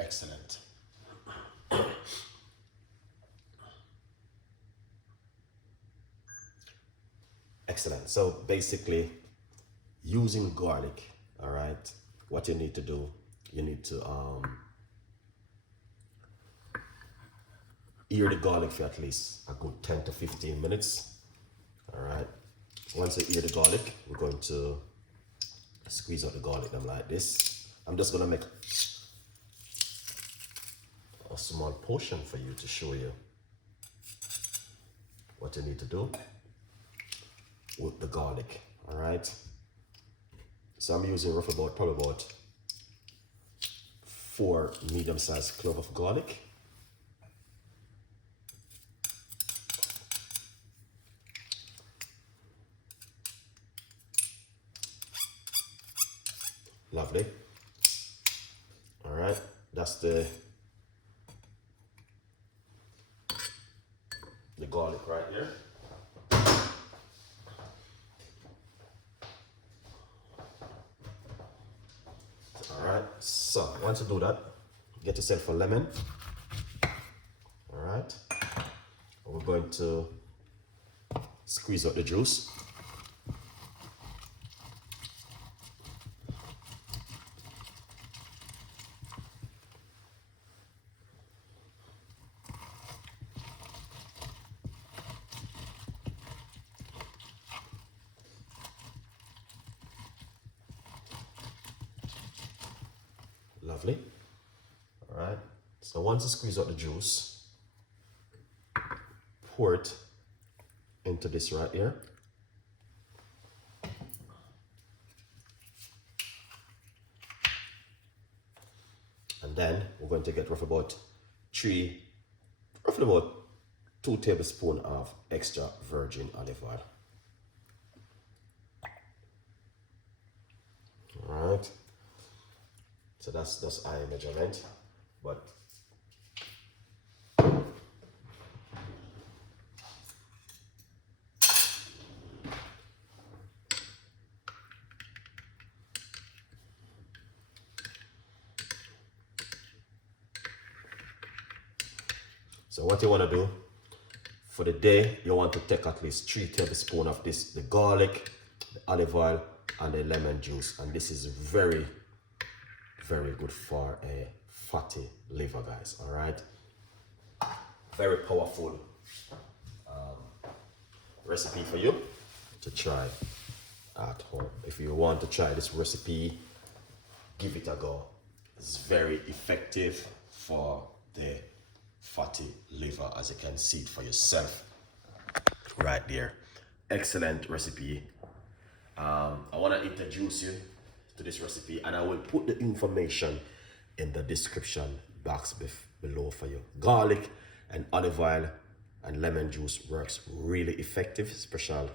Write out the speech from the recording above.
Excellent. Excellent. So basically, using garlic, all right, what you need to do, you need to ear the garlic for at least a good 10 to 15 minutes. All right. Once you ear the garlic, we're going to squeeze out the garlic them like this. I'm just gonna make a small portion for you to show you what you need to do with the garlic. All right. So I'm using probably about 4 medium-sized cloves of garlic. Lovely. All right, that's the garlic right here. All right, so once you do that, get yourself a lemon. All right, we're going to squeeze out the juice. Lovely. All right, so once you squeeze out the juice, pour it into this right here. And then we're going to get roughly about 2 tablespoons of extra virgin olive oil. All right. So that's eye measurement, but so what you want to do for the day, you want to take at least 3 tablespoons of this, the garlic, the olive oil, and the lemon juice. And this is very good for a fatty liver, guys. All right, very powerful recipe for you to try at home. If you want to try this recipe, give it a go. It's very effective for the fatty liver, as you can see it for yourself right there. Excellent recipe. I want to introduce you to this recipe, and I will put the information in the description box below for you. Garlic and olive oil and lemon juice works really effective, especially